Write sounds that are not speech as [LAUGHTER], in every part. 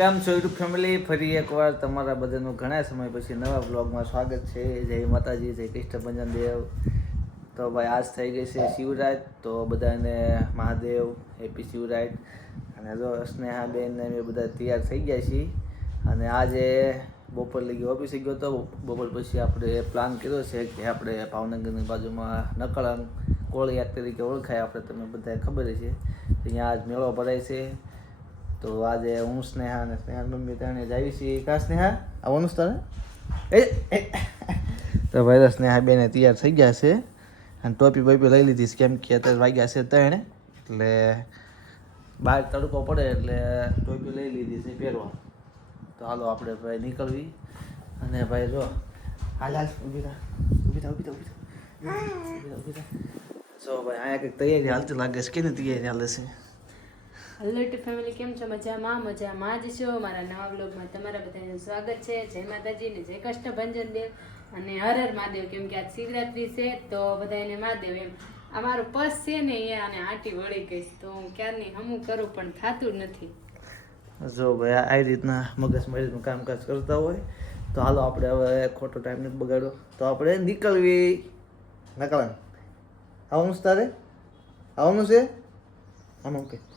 કેમ છો YouTube family? ફરી એકવાર તમારા બધાનું ઘણા સમય પછી નવા બ્લોગમાં સ્વાગત છે. જય માતાજી, જય કૃષ્ણભંજન દેવ. તો ભાઈ, આજ થઈ ગઈ છે શિવરાજ તો બધાને મહાદેવ, હેપી શિવરાજ અને જો સ્નેહાબેન અમે બધા તૈયાર થઈ ગયા છીએ. અને આજે બપોર લગી ઓફિસે ગયો તો બપોર પછી આપણે પ્લાન કર્યો છે કે આપણે ભાવનગરની બાજુમાં નકળંગ કોળિયા તરીકે ઓળખાય, આપણે તમને બધા ખબર છે. અહીંયા આજ મેળો ભરાય છે. તો આજે હું સ્નેહા અને સ્નેહા મમ્મી ત્રણે જ આવી છીએ. કા સ્નેહા? આવવાનું તારે એ. તો ભાઈ સ્નેહા બેને તૈયાર થઈ ગયા છે અને ટોપી બોપી લઈ લીધી કેમ કે અત્યારે વાગ્યા છે ત્રણે. એટલે બહાર તડકો પડે એટલે ટોપી લઈ લીધી છે પહેરવા. તો હાલો આપણે ભાઈ નીકળવી. અને ભાઈ જો હાલ હાલ ઊભી થા ઊભી થા ઊભી થા ઊભી થા, ઊભી થા સો ભાઈ અહીંયા કંઈક તૈયારી હાલતી લાગે છે. કેની તૈયારી હાલે છે? હેલો ટુ ફેમિલી કેમ છો? મજામાં? મજામાં જ છો? મારા નવા બ્લોગમાં તમારા બધાનું સ્વાગત છે. જય માતાજી ને જય કષ્ટભંજન દેવ અને હર હર મહાદેવ. કેમ કે આજ શિવરાત્રી છે, તો બધાને મહાદેવ એમ. આ મારો પર્સ છે ને એ આને આંટી વળી ગઈ. તો હું ક્યારની હમું કરું પણ થતું નથી. જો ભાઈ આવી રીતના મગજ મગજનું કામકાજ કરતા હોય, તો હાલો આપણે હવે ખોટો ટાઈમ નથી બગાડ્યો. તો આપણે નીકળવી. નકળન આવવાનું તારે? આવવાનું છે? આમ ઓકે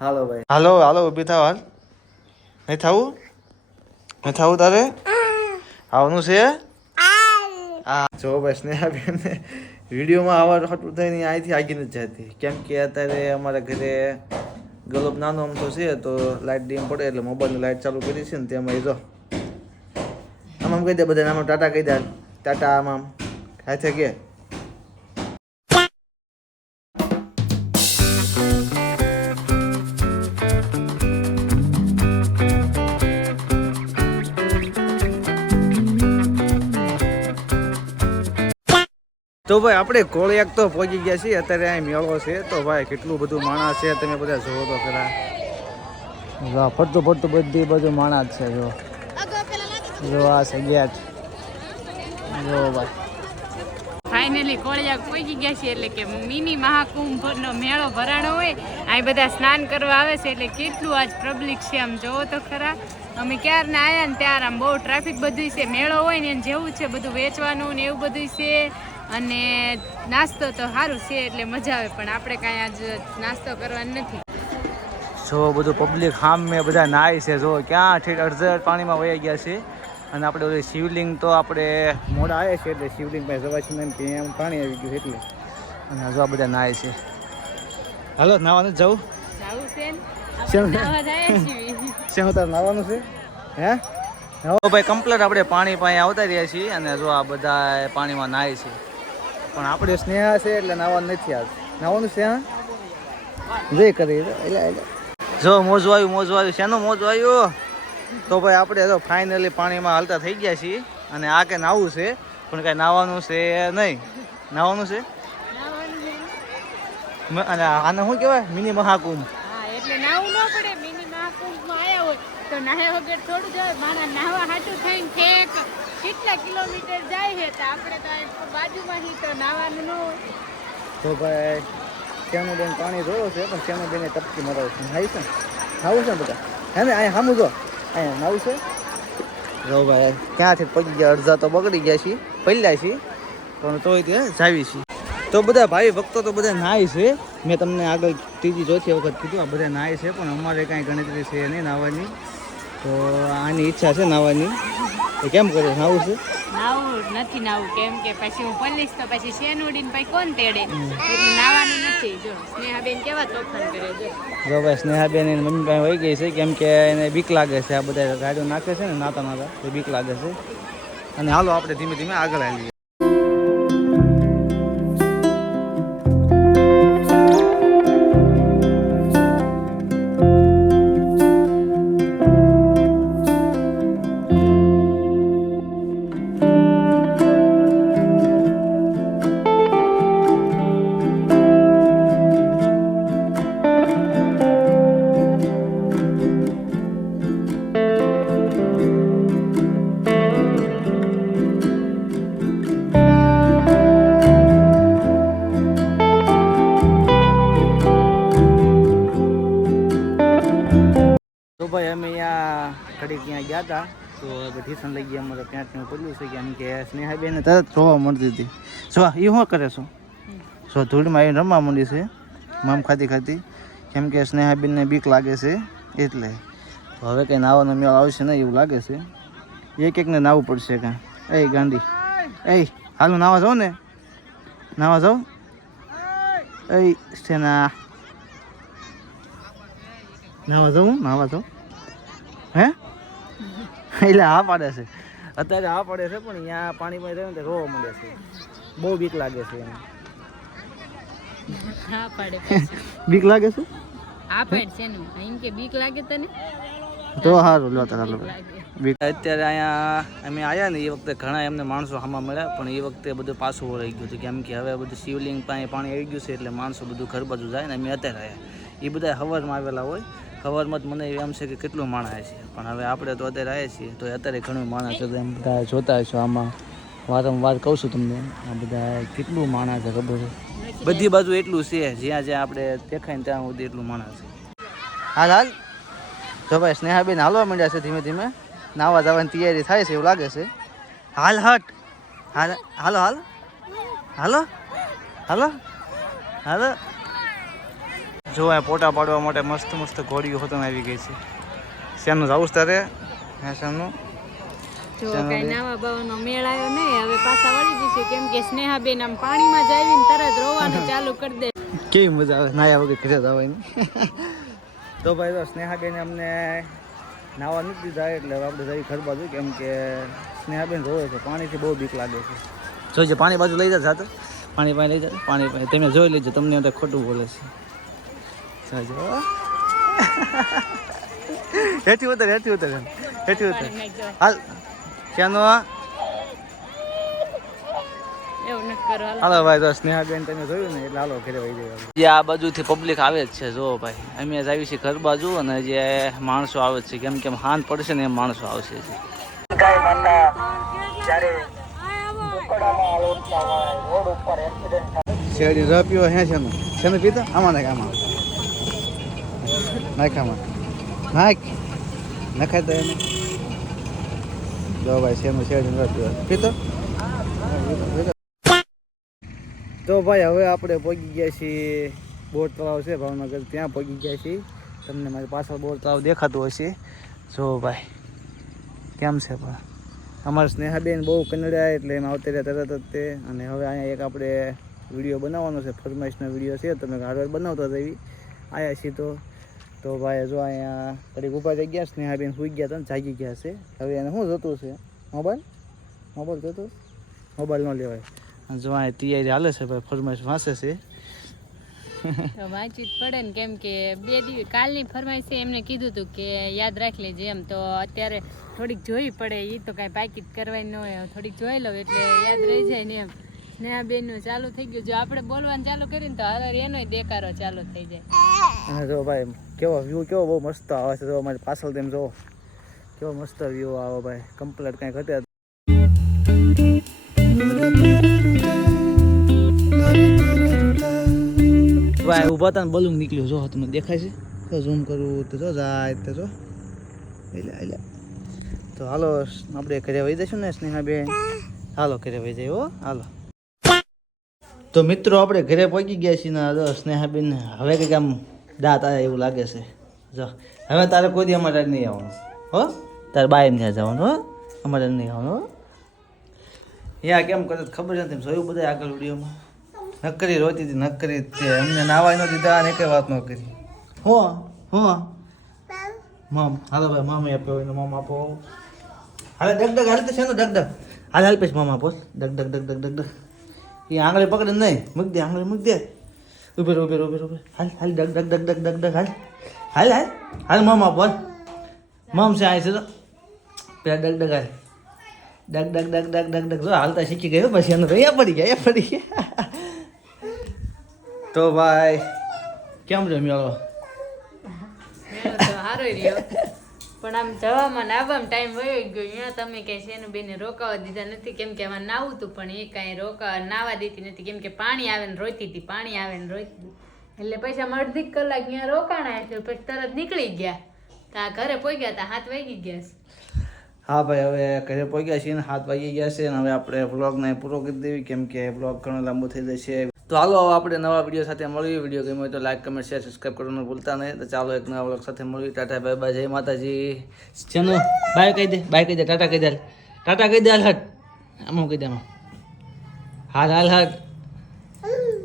હાલો ભાઈ. હાલો હાલો ઊભી થાવ હાલ. નહીં થવું? નહીં થવું તારે? આવનું છે? આ જો ભાઈ સ્નેહાબેન વિડીયોમાં આવવા ખોટું થઈને અહીંથી આગી નથી જતી. કેમ કે અત્યારે અમારા ઘરે ગલોબ નાનો અમથો છે તો લાઇટ ડીમ પડે એટલે મોબાઈલની લાઇટ ચાલુ કરી છે ને તેમાં જો. આમ આમ કહી દે બધાને આમ ટાટા કહી દે ટાટા આમ આમ. હાથે કે? તો ભાઈ આપણે કોળિયાક તો પહોંચી ગયા છીએ. અત્યારે અહીં મેળો છે. તો ભાઈ કેટલું બધું માણસ છે તમે બધા જોવો તો ખરા. વાહ ફરતું ફરતું બધી બધું માણસ છે જો. જો આ છે ગેટ. જો ભાઈ. ફાઇનલી કોળિયા પહોંચી ગયા છે એટલે કે મિની મહાકુંભનો મેળો ભરાણો હોય અહીં બધા સ્નાન કરવા આવે છે એટલે કેટલું આજ પબ્લિક છે આમ જોવો તો ખરા. અમે ક્યારના આવ્યા ને ત્યારે આમ બહુ ટ્રાફિક બધું છે મેળો હોય ને એને જેવું છે બધું વેચવાનું ને એવું બધું છે. અને નાસ્તો તો સારું છે એટલે મજા આવે પણ આપણે કાંઈ આજ નાસ્તો કરવાનો નથી. જો બધું પબ્લિક હામ મેં બધા નાય છે જો ક્યાં ઠીક અડધડ પાણીમાં વહી ગયા છે. અને આપણે ઓલી શિવલિંગ તો આપણે મોડા આવે છે એટલે શિવલિંગ પાસે જવા છે ને એમ પાણી આવી ગયું એટલે. અને હજુ આ બધા નાય છે. હાલો નાવાનું જવું? શું તાર નાવાનું છે? હે? હવે ભાઈ કમ્પ્લેટ આપણે પાણી પાસે આવતા રહ્યા છીએ અને જો આ બધા પાણીમાં નાય છે. પણ આપણે સ્નેહા છે એટલે નાવાનું નથી આજ. નાવાનું સ્નેહા હા? કરી એટલે એટલે જો મોજું આવ્યું મોજું આવ્યું શેનું મોજું આવ્યું તો ભાઈ આપણે જો ફાઇનલી પાણીમાં હાલતા થઈ ગયા છીએ અને આ કે નાવું છે પણ કાંઈ નાવાનું છે નહીં. નાવાનું છે? અને આને શું કહેવાય? મિની મહાકુંભ. એટલે નાવું ન પડે. મિની મહાકુંભમાં તો નાહે વગર થોડું જાય મારા નાહવા હાટું થઈને ઠેક કેટલા કિલોમીટર જાય છે તો આપણે તો બાજુમાં તો નાહવાનું ન તો ભાઈ શ્યામુ બેન પાણી જોવો છે, પણ શ્યામુ બેને ટપકી મરાવ છે. હાઈ છે? આવું છે બધા? હે ને, અહીંયા સામું જો. અહીંયા નાવું છે. જો ભાઈ, ક્યાંથી પગી ગયા? અડધા તો બગડી ગયા છીએ પડ્યા છીએ, પણ તોય તે જાવી છીએ. તો બધા ભાઈ ભક્તો તો બધા નાય છે. મેં તમને આગળ ત્રીજી ચોથી વખત કીધું, આ બધા નાય છે, પણ અમારે કાંઈ ગણતરી છે નહીં નાવાની તો આની ઈચ્છા છે નાવાની. એ કેમ કરે નાવું છે? નાવું નથી નાવું કેમ કે પછી હું પલ્લીશ તો પછી શેન ઉડીને પછી કોણ તેડે? એટલે નાવાનું નથી જો. સ્નેહાબેન કેવા તોફાન કરે જો. જો ભાઈ સ્નેહાબેન એની મમ્મી પાસે વહી ગઈ છે કેમ કે એને બીક લાગે છે. આ બધા ગાડીઓ નાખે છે ને નાતા નાતા બીક લાગે છે. અને હાલો આપણે ધીમે ધીમે આગળ આવીએ. ગયા હતા તો ટ્યુશન લઈ ગયા, અમારે ત્યાં ત્યાં પડ્યું છે, કેમ કે સ્નેહાબેન તરત જોવા મળતી હતી. જો એ શું કરે છો? સો ધૂળમાં આવીને રમવા માંડી છે, મામ ખાતી ખાતી. કેમ કે સ્નેહાબેનને બીક લાગે છે, એટલે. હવે કંઈ નાવાનો મેળ આવશે નહીં એવું લાગે છે. એક એકને નાવું પડશે કાં એ ગાંડી એ હાલો, નાવા જાઉં ને. નાવા જાઉં એ સેના નાવા જાઉં નાવા જાઉં હે? એટલે હા પાડે છે. અત્યારે હા પાડે છે પણ અહીંયા પાણીમાં રહે ને રોવા મળે છે. બહુ બીક લાગે છે એને. [LAUGHS] બીક લાગે છે? આ પાડ છે નું એમ કે બીક લાગે તને? તો સારું લો તારા લાગે. અત્યારે અહીંયા અમે આવ્યા ને એ વખતે ઘણા એમને માણસો આમાં મળ્યા પણ એ વખતે બધું પાછું વળાઈ ગયું હતું. કેમ કે હવે બધું શિવલિંગ પાસે પાણી આવી ગયું છે એટલે માણસો બધું ઘર બાજુ જાય ને અમે અત્યારે આવ્યા એ બધા હવરમાં આવેલા હોય. હવારમાં જ મને એમ છે કે કેટલું માણસ છે પણ હવે આપણે તો અત્યારે આવીએ છીએ, તો અત્યારે ઘણું માણસ છે એમ બધા જોતા હશો આમાં. વારંવાર કહું છું તમને, આ બધા કેટલું માણસ છે ખબર છે? બધી બાજુ એટલું છે, જ્યાં જ્યાં આપણે દેખાય ત્યાં સુધી એટલું માણસ છે. હાલ હાલ. જો ભાઈ, સ્નેહાબેન હાલવા માંડ્યા છે ધીમે ધીમે. નાવા જવાની તૈયારી થાય છે એવું લાગે છે. હાલ, હટ. હાલ, હાલો હાલ. હાલો. હાલો. હાલો. જો આ પોટા પાડવા માટે મસ્ત મસ્ત ઘોડીઓ હોતન આવી ગઈ છે. શેનું જવું તારે? હે શેનું જો કઈ નાવા બાવાનો મેળ આવ્યો નહીં હવે પાછા વળી જશે કેમ કે સ્નેહાબેન આમ પાણીમાં જાય તરત રોવાનું [LAUGHS] ચાલુ કરી દે. કેવી મજા આવે? નાયા વગર ઘરે જવાની [LAUGHS] તો ભાઈ તો સ્નેહાબેન અમને નાવા નથી દીધા એટલે આપણે જઈ ઘર બાજુ. કેમ કે સ્નેહાબેન રોવે છે પાણીથી બહુ બીક લાગે છે. જોઈએ પાણી બાજુ લઈ જા સાથે પાણી પાણી લઈ જાય પાણી પાણી. તમે જોઈ લેજો તમને ખોટું બોલે છે. જાજો [LAUGHS] હેઠી ઉતર હેઠી ઉતર હેઠી ઉતર. હાલ. ક્યાંનો હાલો. હાલો ભાઈ તો સ્નેહાબેન તમે જોયું ને એટલે હાલો ઘરે વહી જાય જે આ બાજુથી પબ્લિક આવે જ છે જો ભાઈ. અમે જ આવી છીએ ઘર બાજુ અને જે માણસો આવે છે કેમ કેમ હાન પડશે ને એમ માણસો આવશે શેરડી રહ હે છે છે ને પીતા આમાં નાખ આમાં? નાખ આમાં નાખ. નખાય તો એને. જો ભાઈ, શેનું શેડ પીતો? તો ભાઈ, હવે આપણે પહોંચી ગયા છીએ. બોર તળાવ છે, ભાવનગર. ત્યાં પહોંચી ગયા છીએ. તમને મારી પાછળ બોર તળાવ દેખાતું હશે. જો ભાઈ, કેમ છે પણ અમારા સ્નેહાબેન બહુ કનડ્યા એટલે એમાં આવતે રહ્યા તરત જ તે. અને હવે અહીંયા એક આપણે વીડિયો બનાવવાનો છે, ફરમાઈશનો વીડિયો છે. તમે હાર્ડવેર બનાવતા એવી આવ્યા છીએ તો તો ભાઈ જો અહીંયા કડીક ઊભા થઈ ગયા, સ્નેહાબેન સુઈ ગયા હતા જાગી ગયા છે. હવે એને શું જોતું છે? મોબાઈલ? મોબાઈલ જોતું મોબાઈલ ન લેવાય. જો અહીંયા તૈયારી હાલે છે ભાઈ, ફરમાઈશ વાંચે છે. તો જ પડે ને કેમ કે બે દિવસ કાલની ફરમાઈશે એમને કીધું હતું કે યાદ રાખી લેજે એમ તો અત્યારે થોડીક જોવી પડે એ તો કાંઈ પાકીટ કરવાની ન હોય થોડીક જોઈ લઉં એટલે યાદ રહી જાય ને એમ. સ્નેહાબેનનું ચાલુ થઈ ગયું. જો આપણે બોલવાનું ચાલુ કરીને તો હર એનોય દેકારો ચાલુ થઈ જાય. હા, જો ભાઈ, કેવો વ્યૂ કેવો બહુ મસ્ત આવે છે. જો અમારી પાછળ તેમ જો, કેવો મસ્ત વ્યૂ આવે ભાઈ. કમ્પ્લેટ કાંઈ ઘટે ભાઈ, ઊભા હતા ને બલૂન નીકળ્યું. જો, તમને દેખાય છે? તો ઝૂમ કરવું તો જો જાય તો જો. એટલે એટલે તો હાલો, આપણે ઘરે વહી જઈશું ને, સ્નેહાબેન? હાલો, ઘરે વહી જાય હો. હાલો. તો મિત્રો આપણે ઘરે પહોંચી ગયા છીએ ને સ્નેહાબેન હવે કંઈક આમ દાંત આવે એવું લાગે છે. જો, હવે તારે કોઈ દી અમારે નહીં આવવાનું. હો? તારે બાય ત્યાં જવાનું, હો? અમારે નહીં આવવાનું, હો? યા, કેમ કરે ખબર નથી જોયું બધા આગળ વિડીયોમાં? નકરી રોતી હતી નકરી તે. અમને નાવાય ન દીધા અને કઈ વાત ન કરી. હો હો? મમ. હાલો ભાઈ, મામી આપ્યો હોય મમ આપો. હાલે, ડગ ડગ, હાલે છે ને, ડગ ડગ. હાલ હાલ પછી મમ આપો. ડગ ડગ ડગ ડગ ડગ ડગ. એ આંગળી પકડે નહીં મૂક દે આંગળી મૂક દે ઉભે રહો, ઉભે રહો, ઉભે હાલ હાલ ડગ ડગ ડગ ડગ ડગ ડગ હાલ હાલ હાલ હાલ મમ બોલ મમ છે આ છે પેલા ડગ ડગ હાલ ડગ ડગ ડગ ડગ ડગ ડગ જો હાલતા શીખી ગયો પછી એનું રહ્યા પડી ગયા અહીંયા પડી ગયા તો ભાઈ કેમ રમ્યો સારો રહ્યો પણ આમ જવામાં ને આવવામાં ટાઈમ વયો ગયો. અહીંયા તમે કઈ શેનું બેને રોકાવા દીધા નથી, કેમ કે આમાં નાવું હતું પણ એ કાંઈ રોકા નાવા દેતી નથી. કેમ કે પાણી આવે ને રોતી હતી, પાણી આવે ને રોતી. એટલે પછી આમ અડધી કલાક અહીંયા રોકાણા એટલે પછી તરત નીકળી ગયા. તા ઘરે પહોંચ્યા તા, હાથ વાગી ગયા. હા ભાઈ, હવે ઘરે પહોંચ્યા છીએ ને, હાથ વાગી ગયા છે અને હવે આપણે વ્લોગને પૂરો કરી દેવી. કેમ કે વ્લોગ ઘણો લાંબો થઈ જશે. તો હાલો હવે આપણે નવા વીડિયો સાથે મળીએ. વીડિયો ગમ્યો હોય તો લાઈક કમેન્ટ શેર સબસ્ક્રાઈબ કરવાનું ભૂલતા નહીં. તો ચાલો એક નવા વ્લોગ સાથે મળીએ. ટાટા બાય બાય જય માતાજી. ચનો બાય કહી દે બાય કહી દે. ટાટા કહી દે. ટાટા કહી દે હાલ હટ આમાં કહી દે આમાં? હાલ હાલ હટ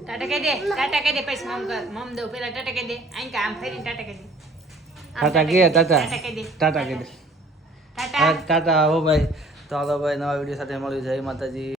ટાટા કહી દે ટાટા કહી દે પછી મમ મમ દઉં. પેલા ટાટા કહી દે. આઈ કા ફરીને ટાટા કહી દે. ટાટા કે ટાટા. ટાટા કહી દે. ટાટા ટાટા. હો ભાઈ. તો હાલો ભાઈ નવા વીડિયો સાથે મળ્યું જય માતાજી.